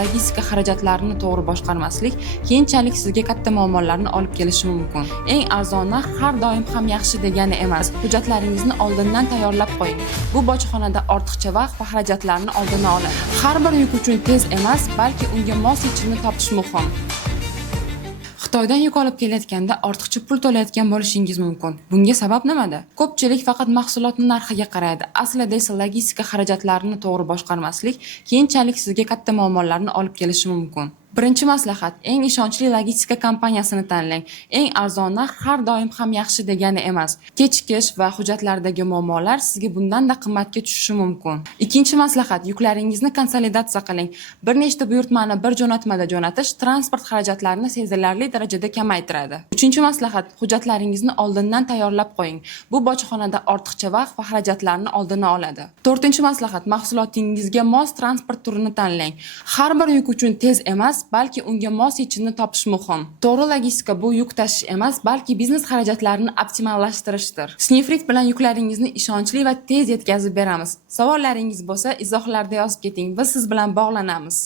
Logistika xarajatlarini to'g'ri boshqarmaslik keyinchalik sizga katta muammolarni olib kelishi mumkin. Eng arzon narx har doim ham yaxshi degani emas. Hujjatlaringizni oldindan tayyorlab qo'ying. Bu bojxonada ortiqcha vaqt va xarajatlarni oldini oladi. Har bir yuk uchun tez emas, balki unga mos yechimni topish muhim. Xitoydan yuk olib kelayotganda ortiqcha pul to'layotgan bo'lishingiz mumkin. Bunga sabab nimada? Ko'pchilik faqat mahsulotning narxiga qaraydi. Aslida esa logistika xarajatlarini to'g'ri boshqarmaslik keyinchalik sizga katta muammolarni olib kelishi mumkin. Birinchi maslahat: eng ishonchli logistika kompaniyasini tanlang. Eng arzon narx har doim ham yaxshi degani emas. Kechikish va hujjatlardagi muammolar sizga bundanda qimmatga tushishi mumkin. Ikkinchi maslahat: yuklaringizni konsolidatsiya qiling. Bir nechta buyurtmani bir jo'natmada jo'natish transport xarajatlarini sezilarli darajada kamaytiradi. Uchinchi maslahat: hujjatlaringizni oldindan tayyorlab qo'ying. Bu bojxonada ortiqcha vaqt va xarajatlarni oldini oladi. To'rtinchi maslahat: mahsulotingizga mos transport turini tanlang. Har bir yuk uchun tez emas, balki unga mos yechimni topish muhim. To'g'ri logistika bu yuk tashish emas, balki biznes xarajatlarini optimallashtirishdir. Snifrit bilan yuklaringizni ishonchli va tez yetkazib beramiz. Savollaringiz bo'lsa, izohlarda yozib keting. Biz siz bilan bog'lanamiz.